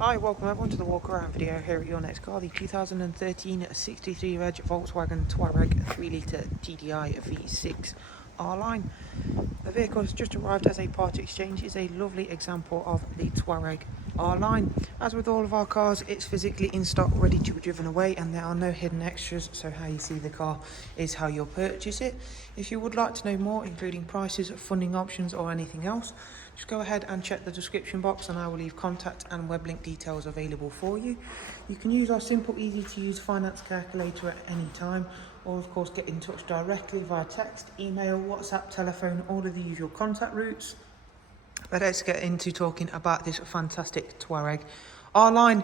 Hi, welcome everyone to the walk around video here at your next car, the 2013 63 Reg Volkswagen Touareg 3 litre TDI V6 R-Line. The vehicle has just arrived as a part exchange. It's a lovely example of the Touareg R-Line. As with all of our cars, it's physically in stock, ready to be driven away, and there are no hidden extras, so how you see the car is how you'll purchase it. If you would like to know more, including prices, funding options or anything else, just go ahead and check the description box and I will leave contact and web link details available for you. You can use our simple, easy to use finance calculator at any time, or of course get in touch directly via text, email, WhatsApp, telephone, all of the usual contact routes. But let's get into talking about this fantastic Touareg R-Line.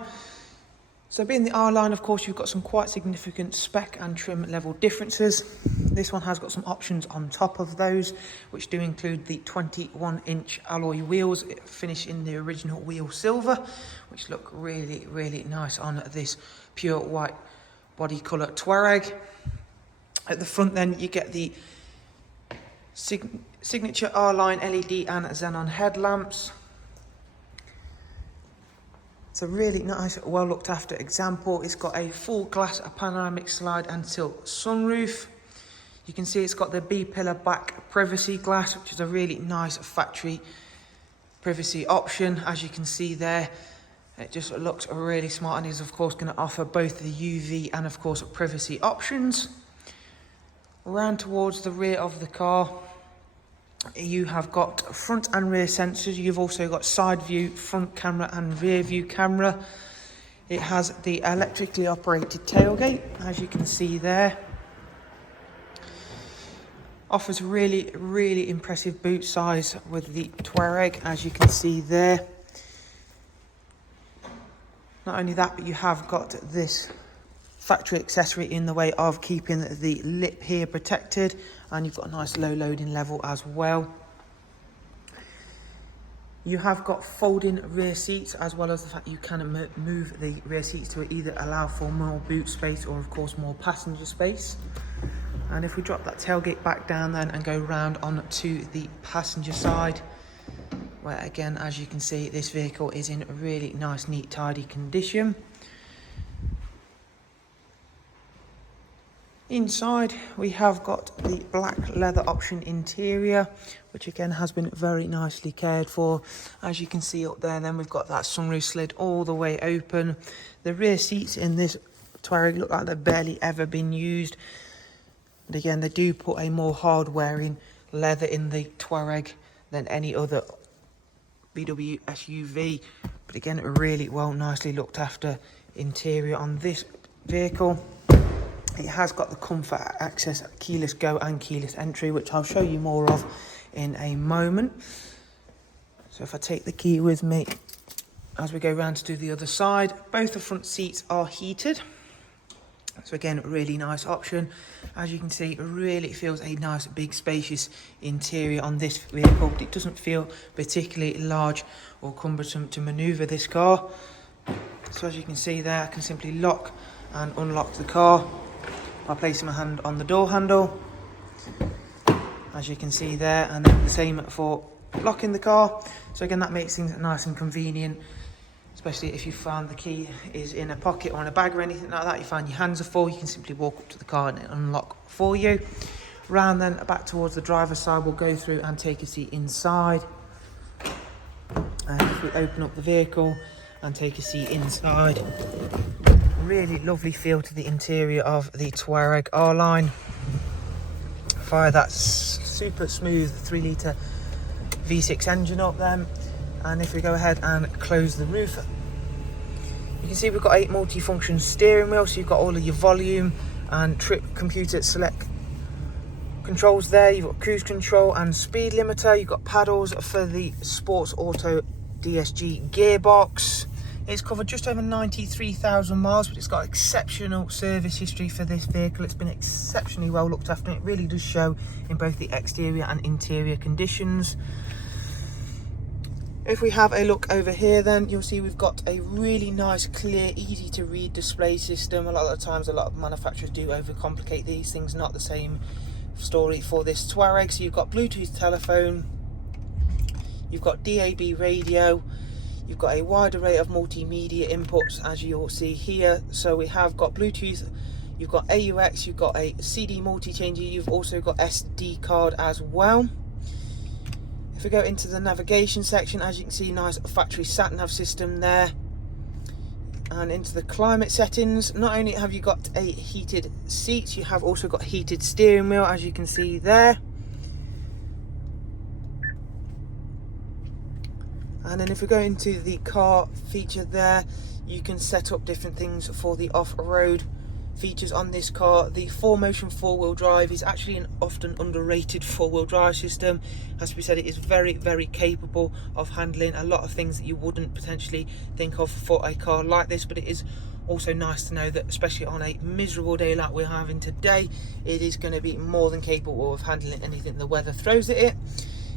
So being the R-Line, of course, you've got some quite significant spec and trim level differences. This one has got some options on top of those, which do include the 21-inch alloy wheels, finished in the original wheel silver, which look really, really nice on this pure white body colour Touareg. At the front then, you get the signature R-Line LED and xenon headlamps. It's a really nice, well looked after example. It's got a full glass, a panoramic slide and tilt sunroof. You can see it's got the B-pillar back privacy glass, which is a really nice factory privacy option. As you can see there, it just looks really smart and is of course going to offer both the UV and of course privacy options. Around towards the rear of the car, you have got front and rear sensors. You've also got side view, front camera and rear view camera. It has the electrically operated tailgate, as you can see there. Offers really, really impressive boot size with the Touareg, as you can see there. Not only that, but you have got this factory accessory in the way of keeping the lip here protected, and you've got a nice low loading level as well. You have got folding rear seats, as well as the fact you can move the rear seats to either allow for more boot space or of course more passenger space. And if we drop that tailgate back down then and go round onto the passenger side, where again, as you can see, this vehicle is in a really nice, neat, tidy condition. Inside, we have got the black leather option interior, which again has been very nicely cared for. As you can see up there, then we've got that sunroof slid all the way open. The rear seats in this Touareg look like they've barely ever been used. But again, they do put a more hard-wearing leather in the Touareg than any other VW SUV. But again, a really well, nicely looked after interior on this vehicle. It has got the comfort access, keyless go and keyless entry, which I'll show you more of in a moment. So if I take the key with me as we go round to do the other side, both the front seats are heated. So again, really nice option. As you can see, it really feels a nice, big, spacious interior on this vehicle. It doesn't feel particularly large or cumbersome to manoeuvre this car. So as you can see there, I can simply lock and unlock the car by placing my hand on the door handle, as you can see there, and then the same for locking the car. So again, that makes things nice and convenient, especially if you found the key is in a pocket or in a bag or anything like that. You find your hands are full, you can simply walk up to the car and it unlock for you. Round then back towards the driver's side, we'll go through and take a seat inside. And if we open up the vehicle and take a seat inside, really lovely feel to the interior of the Touareg R-Line. Fire that super smooth 3 litre V6 engine up then, and if we go ahead and close the roof, you can see we've got a multi-function steering wheel, so you've got all of your volume and trip computer select controls there. You've got cruise control and speed limiter. You've got paddles for the Sports Auto DSG gearbox. It's covered just over 93,000 miles, but it's got exceptional service history for this vehicle. It's been exceptionally well looked after, and it really does show in both the exterior and interior conditions. If we have a look over here, then you'll see we've got a really nice, clear, easy to read display system. A lot of the times, a lot of manufacturers do overcomplicate these things. Not the same story for this Touareg. So you've got Bluetooth telephone, you've got DAB radio, You've got a wide array of multimedia inputs, as you'll see here. So we have got Bluetooth, you've got AUX, you've got a CD multi-changer, you've also got SD card as well. If we go into the navigation section, as you can see, nice factory sat-nav system there. And into the climate settings, not only have you got a heated seats, you have also got heated steering wheel, as you can see there. And then if we go into the car feature there, you can set up different things for the off-road features on this car. The 4Motion 4-wheel drive is actually an often underrated 4-wheel drive system. As we said, it is very, very capable of handling a lot of things that you wouldn't potentially think of for a car like this, but it is also nice to know that, especially on a miserable day like we're having today, it is going to be more than capable of handling anything the weather throws at it.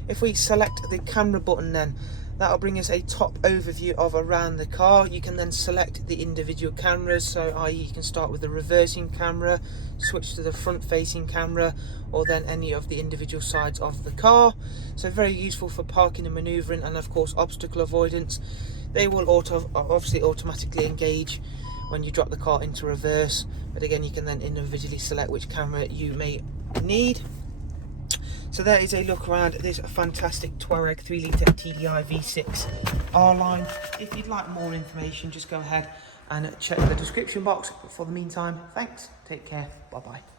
If we select the camera button, then that'll bring us a top overview of around the car. You can then select the individual cameras, so i.e. you can start with the reversing camera, switch to the front facing camera, or then any of the individual sides of the car. So very useful for parking and manoeuvring, and of course obstacle avoidance. They will obviously automatically engage when you drop the car into reverse, but again you can then individually select which camera you may need. So there is a look around this fantastic Touareg 3-litre TDI V6 R-Line. If you'd like more information, just go ahead and check the description box. But for the meantime, thanks, take care, bye-bye.